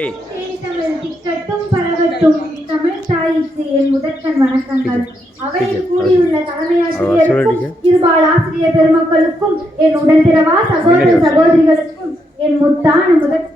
திக்கட்டும் பரவட்டும் தமிழ் தாய்க்கு என் முதற்கண் வணக்கங்கள். அவையில் கூடியுள்ள தலைமை ஆசிரியருக்கும் இருபால் ஆசிரியர் பெருமக்களுக்கும் என் உடன்பிறவா சகோதர சகோதரிகளுக்கும் என் முத்தான முதற்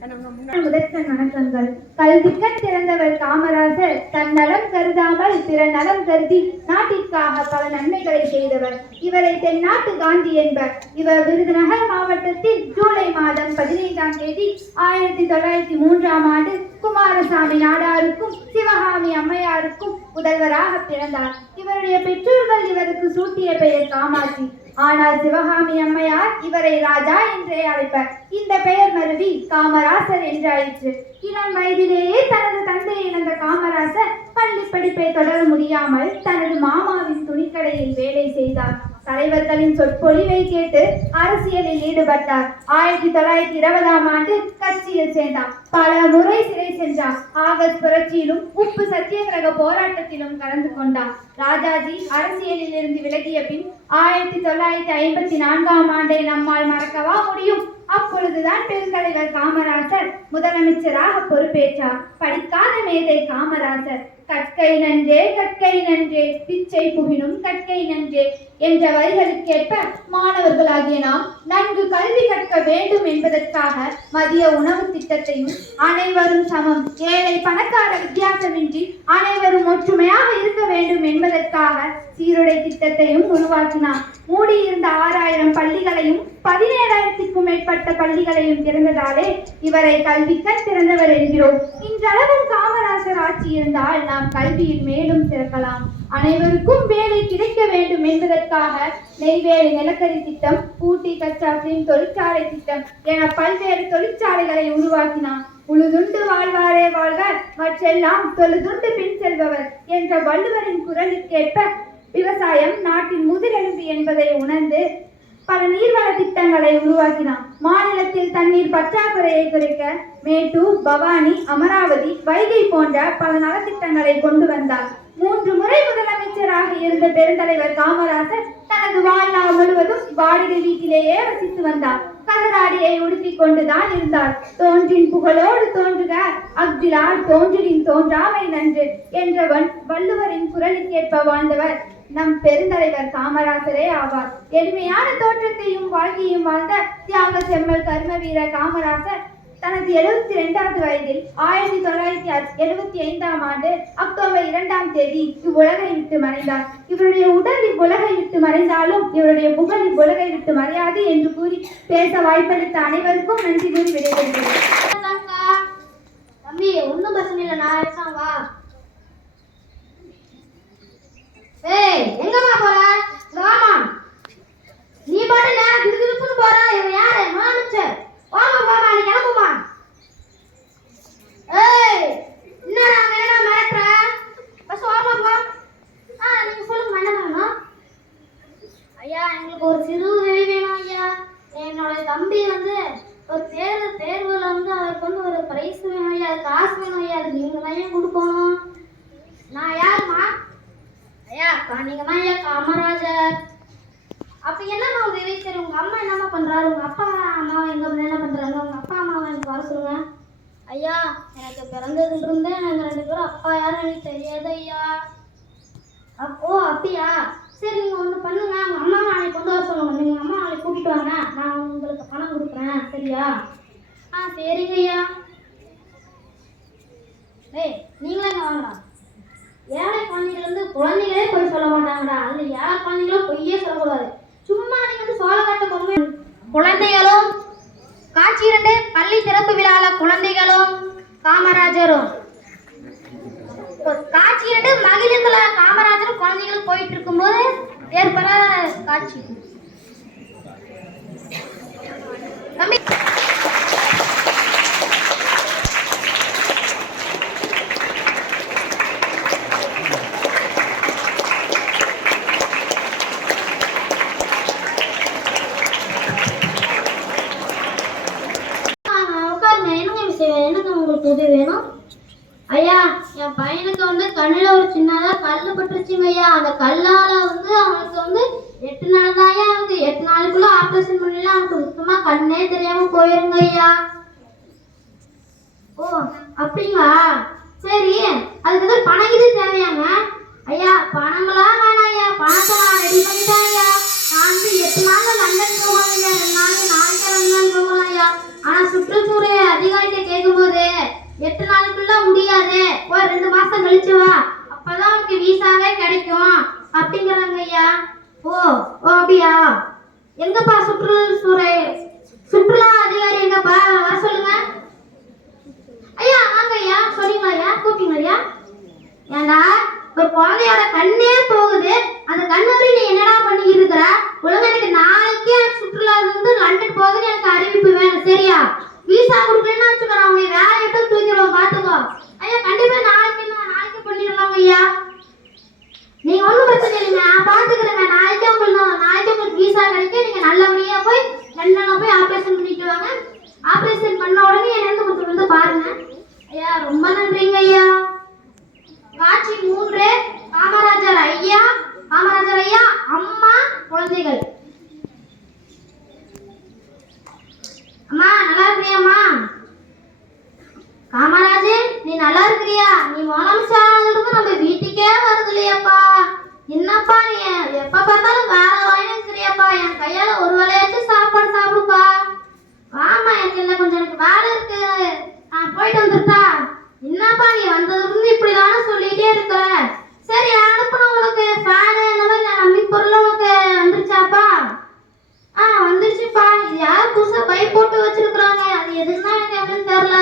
முதற்கண் வணக்கங்கள் கல்விக்கண் திறந்தவர் காமராஜர் தன் நலம் கருதாமல் பிற நலம் கருதி நாட்டிற்காக பல நன்மைகளை செய்தவர். இவரை தென்னாட்டு காந்தி என்பர். இவர் விருதுநகர் மாவட்டத்தில் ஜூலை மாதம் பதினைந்தாம் தேதி ஆயிரத்தி தொள்ளாயிரத்தி மூன்றாம் ஆண்டு குமாரசாமி நாடாருக்கும் சிவகாமி அம்மையாருக்கும் முதல்வராக பிறந்தார். இவருடைய பெற்றோர்கள் இவருக்கு சூட்டிய பெயர் காமாட்சி. ஆனால் சிவகாமி அம்மையார் இவரை ராஜா என்றே அழைப்பர். இந்த பெயர் மருவி காமராசர் என்றாயிற்று. இளம் வயதிலேயே தனது தந்தையை இழந்த காமராசர் பள்ளி படிப்பை தொடர முடியாமல் தனது மாமாவின் துணிக்கடையில் வேலை செய்தார். தலைவர்களின் சொற்பொழிவை கேட்டு அரசியலில் ஈடுபட்டார். ஆயிரத்தி தொள்ளாயிரத்தி இருபதாம் ஆண்டு கட்சியில் சேர்ந்தார். பல முறை சிறை சென்றார். ஆகஸ்ட் புரட்சியிலும் உப்பு சத்தியாகிரக போராட்டத்திலும் கலந்து கொண்டார். ராஜாஜி அரசியலில் இருந்து விலகிய பின் ஆயிரத்தி தொள்ளாயிரத்தி ஐம்பத்தி நான்காம் ஆண்டை நம்மால் மறக்கவா முடியும்? அப்பொழுதுதான் பெருந்தலைவர் காமராஜர் முதலமைச்சராக பொறுப்பேற்றார். படிக்காத மேதை காமராஜர் கற்கை நன்றே கற்கை நன்றே. பிச்சை புகினும் கற்கை நன்றே. என்ற வரிகளுக்கேற்ப மாணவர்களாகிய நாம் நன்கு கல்வி கற்க வேண்டும் என்பதற்காக மதிய உணவு திட்டத்தையும் அனைவரும் சமம். ஏழை பணக்கார வித்தியாசமின்றி அனைவரும் ஒற்றுமையாக இருக்க வேண்டும் என்பதற்காக சீருடை திட்டத்தையும் உருவாக்கினார். மூடியிருந்த ஆறாயிரம் பள்ளிகளையும் பதினேழாயிரத்திற்கும் மேற்பட்ட பள்ளிகளையும் திறந்ததாலே இவரை கல்விக்கண் திறந்தவர் என்கிறோம். இன்றளவும் காமராசர் ஆட்சி இருந்தால் நாம் கல்வியில் மேலும் சிறக்கலாம். அனைவருக்கும் வேலை கிடைக்க வேண்டும் என்பதற்காக நெய்வேலி நிலக்கரி திட்டம் ஊட்டி கச்சா தொழிற்சாலை திட்டம் என பல்வேறு தொழிற்சாலைகளை உருவாக்கினார். உழுதுண்டு வாழ்வாரே வாழ்வர் மற்றெல்லாம் தொழுதுண்டு பின் செல்பவர் என்ற வள்ளுவரின் குரலுக்கேற்ப விவசாயம் நாட்டின் முதுகெலும்பு என்பதை உணர்ந்து பல நீர்வள திட்டங்களை உருவாக்கினார் மாநிலத்தில் தண்ணீர் பற்றாக்குறையை குறைக்க மேட்டூர் பவானி அமராவதி வைகை போன்ற பல நலத்திட்டங்களை கொண்டு வந்தார் மூன்று முறை முதலமைச்சராக இருந்த பெருந்தலைவர் காமராஜர் தனது வாழ்நாள் முழுவதும் வாடகை வீட்டிலேயே வசித்து வந்தார். கதராடியை உடுத்திக் கொண்டுதான் இருந்தார். தோன்றின் புகழோடு தோன்றுக அஃதிலார் தோன்றின் தோன்றாமை நன்று என்றவன் வள்ளுவரின் குரலுக்கேற்ப வாழ்ந்தவர். நம் பெருந்தலைவர் காமராசரே ஆவார். எளிமையான தோற்றத்தையும் வாழ்க்கையும் வாழ்ந்த தியாக செம்மல் கர்ம வீரர் காமராசர் தனது எழுபத்தி இரண்டாவது வயதில் ஆயிரத்தி தொள்ளாயிரத்தி எழுபத்தி ஐந்தாம் ஆண்டு அக்டோபர் இரண்டாம் தேதி இவ்வுலகை விட்டு மறைந்தார். இவருடைய உடல் இவ்வுலகை விட்டு மறைந்தாலும் இவருடைய புகழ் இவ்வுலகை விட்டு மறையாது என்று கூறி பேச வாய்ப்பளித்த அனைவருக்கும் நன்றி கூறி விடைபெறுகிறேன். தம்பி ஒன்றும் பசங்க இல்லை நான் வா ஏய் எங்கம்மா போற வாமா நீ பாட்டு நேரம் கிடுகிடுப்புன்னு போற இவன் யாரு மானுச்சர் வாமா வாமா நீ கிளம்புமா ஏய் என்னடா வேணா மிரட்டுற பஸ் வாமா போ ஆ நீங்க சொல்லுங்க என்ன வேணும் ஐயா எங்களுக்கு ஒரு சிறு உதவி வேணும் ஐயா என்னோட தம்பி வந்து ஒரு தேர்வு தேர்வுல வந்து அவருக்கு வந்து ஒரு பிரைஸ் வேணும் ஐயா அது காசு வேணும் ஐயா அது நீங்க தான் ஏன் கொடுக்கணும் நான் யாருமா ஐயா கா- நீங்க தான் ஐயா காமராஜர். அப்ப என்னம்மா உதவி சரி உங்க அம்மா என்னம்மா பண்றாரு? உங்க அப்பா அம்மா எங்க என்ன பண்றாங்க? உங்க அப்பா அம்மாவை எனக்கு வர சொல்லுங்க. ஐயா எனக்கு பிறந்ததுல நாங்கள் ரெண்டு பேரும் அப்பா யாரும் எனக்கு தெரியாது ஐயா. அப்போ அப்படியா? சரி நீங்க ஒண்ணு பண்ணுங்க. உங்க அம்மா நாளைக்கு கொண்டு வர சொல்லுங்க. நீங்க அம்மா நாளைக்கு கூட்டிட்டு வாங்க. நான் உங்களுக்கு பணம் கொடுக்குறேன். சரியா? ஆ சரிங்க ஐயா. டேய் நீங்களே வாங்கடா. ஏழை குழந்தைகள் வந்து குழந்தைகளே போய் சொல்ல மாட்டாங்கடா. அந்த ஏழை குழந்தைகளும் பொய்யே சொல்லக்கூடாது. சும்மா நீங்க வந்து சோளக்காட்ட பொம்மை குழந்தைகளும் காட்சி இரண்டு பள்ளி திறப்பு விழால குழந்தைகளும் காமராஜரும் காட்சி இரண்டு மகிழ்ந்தல காமராஜர் குழந்தைகள் போயிட்டு இருக்கும்போது ஏற்பட காட்சி தம்பி ஆ, உட்காருங்க என்னங்க விஷயம் என்னங்க உங்களுக்கு உதவி வேணும் ஐயா என் பையனுக்கு வந்து கண்ணில் ஒரு சின்னதா கல் பட்டுருச்சுங்க ஐயா அந்த கல்லால வந்து அவனுக்கு வந்து எட்டு நாள் தான் ஐயா ஆகுது எட்டு நாளுக்குள்ள ஆப்ரேஷன் பண்ணிடலாம் அவனுக்கு சுத்தமா கண்ணே தெரியாம போயிருங்க ஐயா ஓ அப்படிங்களா? சரி அதுக்கு எதுவும் பணம் இது தேவையாங்க? ஐயா பணங்களா வேணாம் ஐயா பணத்தை நான் ரெடி பண்ணிட்டேன் ஐயா நான் வந்து எட்டு நாள்ல லண்டன் போகலாம் ஐயா ரெண்டு நாள் நாளைக்கு லண்டன் போகலாம் ஐயா ஆனா சுற்றுச்சூழல் அதிகாரிகிட்ட கேட்கும்போது எட்டு நாளுக்குள்ள முடியாது. ஒரு ரெண்டு மாசம் கழிச்சு வா. அப்பதான் உனக்கு வீசாவே கிடைக்கும். அப்படிங்கிறாங்க ஐயா ஓ ஓ அப்படியா? எங்கப்பா சுற்றுச்சூழல் சுற்றுலா அதிகாரி எங்கப்பா வர சொல்லுங்க. ஐயா வாங்க ஐயா சொன்னீங்களா ஐயா கூப்பிட்டீங்களா ஐயா ஏண்டா ஒரு குழந்தையோட கண்ணே போகுது. அந்த கண் அப்படி நீ என்னடா பண்ணி இருக்கிற ஒழுங்கா எனக்கு நாளைக்கே சுற்றுலா இருந்து லண்டன் போகுது எனக்கு அறிவிப்பு வேணும். சரியா? விசா கொடுக்கலன்னா வச்சுக்கிறோம் அவங்க வேலை விட்டு தூக்கிடுவோம் பார்த்துக்கோ. ஐயா கண்டிப்பா நாளைக்கு நாளைக்கு பண்ணிடலாங்க ஐயா. நீங்க ஒண்ணும் பிரச்சனை இல்லைங்க. நான் பாத்துக்கிறேங்க நாளைக்கே உங்களுக்கு நாளைக்கே உங்களுக்கு விசா கிடைக்க நீங்க நல்லபடியா ரெண்டு போய் ஆப்ரேஷன் பண்ணிட்டு வாங்க. ஆப்ரேஷன் பண்ண உடனே என்ன கொஞ்சம் வந்து பாருங்க. ஐயா ரொம்ப நன்றிங்க ஐயா. காட்சி மூன்று காமராஜர் ஐயா காமராஜர் ஐயா அம்மா குழந்தைகள் அம்மா நல்லா இருக்கிறியாம்மா காமராஜர் நீ நல்லா இருக்கிறியா நீ முதலமைச்சரானதுக்கு நம்ம வீட்டுக்கே வருது இல்லையாப்பா என்னப்பா நீ எப்ப பார்த்தாலும் வேற வாங்கி இருக்கிறியாப்பா என் கையால ஒரு வேலையாச்சும் சாப்பாடு சாப்பிடுப்பா வாமா எனக்கு இல்லை கொஞ்சம் எனக்கு வேலை இருக்கு நான் போயிட்டு வந்துட்டா என்னப்பா நீ வந்ததுல இருந்து இப்படிதானே சொல்லிட்டே இருக்க சரி அனுப்புன உனக்கு ஃபேனு இந்த மாதிரி நான் நம்பி பொருள் உனக்கு வந்துருச்சாப்பா ஆ வந்துருச்சுப்பா இது யார் புதுசா பைப் போட்டு வச்சிருக்காங்க அது எதுக்குன்னா எனக்கு என்னன்னு தெரியல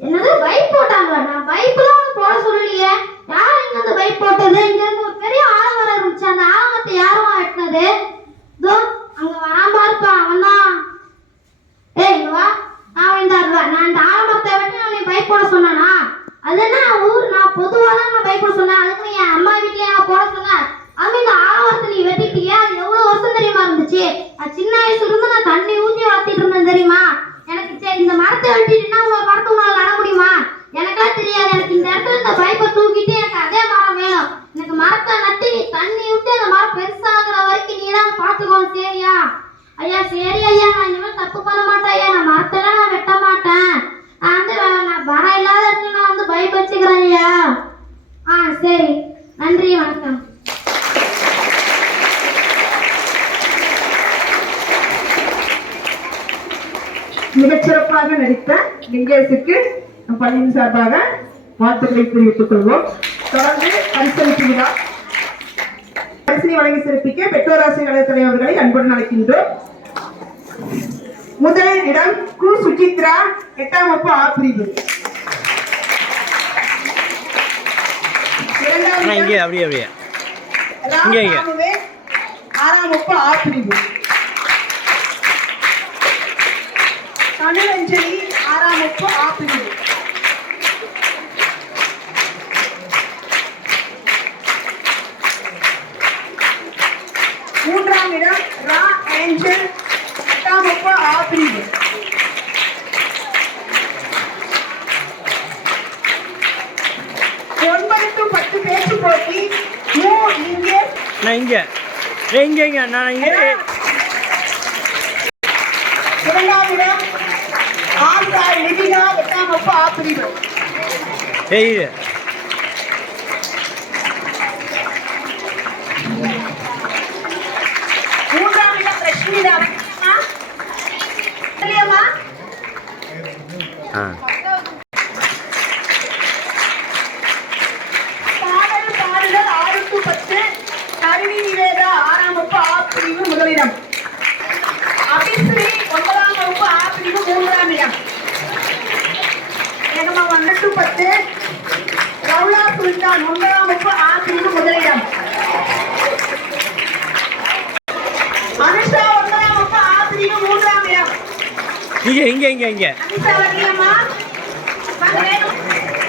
என்னது பைப் போட்டாங்களா நான் பைப்லாம் ஒண்ணு போட சொல்லலையே யார் இங்க அந்த பைப் போட்டது இங்க இருந்து ஒரு பெரிய ஆழமரம் இருந்துச்சு அந்த ஆழமரத்தை யாரும் வெட்டினது இதோ அங்க வராம பாருப்பா அவன் தான் ஏய் இங்க வா நான் இந்த நான் இந்த ஆலமரத்தை வெட்டி நான் நீ பைப் போட சொன்னானா அது என்ன ஊர் நான் பொதுவாக தான் நான் பைப் போட சொன்னேன் அதுக்கு நீ என் அம்மா வீட்லயே நான் போட சொன்னேன் அது இந்த ஆலமரத்தை நீ வெட்டிட்டியா அது எவ்வளவு வருஷம் தெரியுமா இருந்துச்சு நான் சின்ன வயசுல இருந்து நான் தண்ணி ஊற்றி வளர்த்திட்டு இருந்தேன் தெரியுமா எனக்கு சரி இந்த மரத்தை வெட்டிட்டுனா உங்க மரத்தை உங்களால நட முடியுமா எனக்கெல்லாம் தெரியாது எனக்கு இந்த இடத்துல இந்த பைப்பை தூக்கிட்டு எனக்கு அதே மரம் வேணும் எனக்கு மரத்தை நட்டு நீ தண்ணி விட்டு அந்த மரம் பெருசாகிற வரைக்கும் நீ தான் பார்த்துக்கோ சரியா ஐயா சரி ஐயா நான் இனிமேல் தப்பு பண்ண மாட்டேன் ஐயா நான் மரத்தெல்லாம் நான் வெட்ட மாட்டேன் நான் வந்து வே- நான் மரம் இல்லாத இடத்துல நான் வந்து பைப் வச்சுக்கிறேன் ஐயா ஆ சரி நன்றி வணக்கம் மிகச்சிறப்பாக நடித்த லிங்கேஷுக்கு நம் பள்ளியின் சார்பாக வாழ்த்துக்களை தெரிவித்துக் கொள்வோம். தொடர்ந்து பரிசளிப்பு விழா. பரிசினை வழங்கி சிறப்பிக்க பெற்றோராசிரியர் கழக தலைவர்களை அன்புடன் அழைக்கின்றோம். முதல் இடம் கு. சுசித்ரா எட்டாம் வகுப்பு ஆ பிரிவு. அப்படியே அப்படியே. ஆறாம் வகுப்பு ஆ பிரிவு. தமிழஞ்சலி ஆறாம் வகுப்பு ஆ பிரிவு மூன்றாம் இடம் ரா ஏஞ்சல் எட்டாம் வகுப்பு ஆ பிரிவு ஒன்பது to பத்து பேச்சு போட்டி மூ இங்கே நான் இங்கே ஏய் இங்கே இங்கே நான் இங்கே இரண்டாம் இடம் லிபினா எட்டாம் வகுப்பு ஆ பிரிவு ஏய் இது மூன்றாம் இடம் ரஷ்மிதா இல்லையம்மா ஆ பாடல் பாடுதல் ஆறு பத்து கருவி நிவேதா ஆறாம் வகுப்பு ஆ பிரிவு முதலிடம் அபிஸ்ரீ ஒன்பதாம் வகுப்பு ஆ பிரிவு மூன்றாம் இடம் ஏகமா ஒன்று to பத்து ரவுலா சுல்தான் ஒன்பதாம் வகுப்பு ஆ பிரிவு முதலிடம். அனுஷா ஒன்பதாம் வகுப்பு ஆ பிரிவு மூன்றாம் இடம். இங்கே இங்கே இங்கே இங்கே. அனிதா வரலையம்மா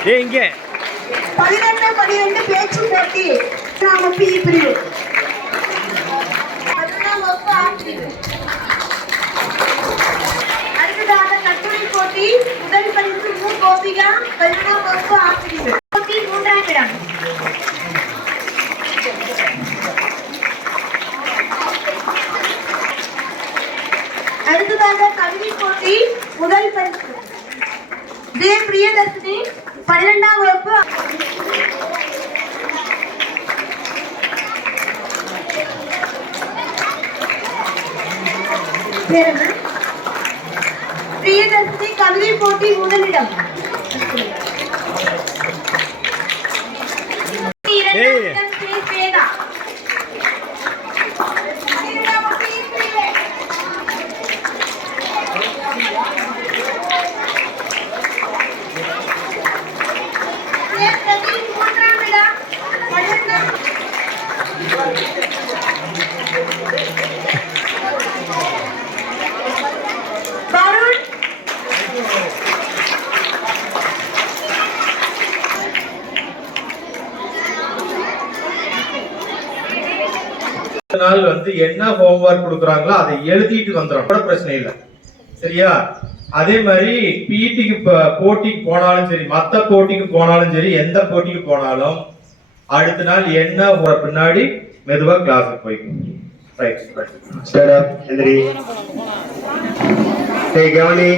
ஏய் இங்கே. பதினொன்று பன்னிரெண்டு பேச்சு போட்டி. பதினொன்றாம் வகுப்பு இ பிரிவு. பதினொன்றாம் வகுப்பு ஆ பிரிவு அடுத்ததாக கட்டுரை போட்டி. முதல் பரிசு மு கோபிகா பதினொன்றாம் வகுப்பு ஆ பிரிவு போட்டி அடுத்ததாக கவிதை போட்டி முதல் பரிசு. ஜே பிரியதர்ஷினி பன்னிரெண்டாம் வகுப்பு. பேர் பிரியதர்ஷினி கவிதை போட்டி முதலிடம். না வந்து என்ன ஹோம்ஒர்க் கொடுக்குறாங்களோ அதை எழுதிட்டு வந்துடும் கூட பிரச்சனை இல்லை. சரியா? அதே மாதிரி பிடிக்கு போட்டிக்கு போனாலும் சரி மத்த போட்டிக்கு போனாலும் சரி எந்த போட்டிக்கு போனாலும் அடுத்த நாள் என்ன பின்னாடி மெதுவா கிளாஸுக்கு போய்க்கும். ரைட் சரி கவனி.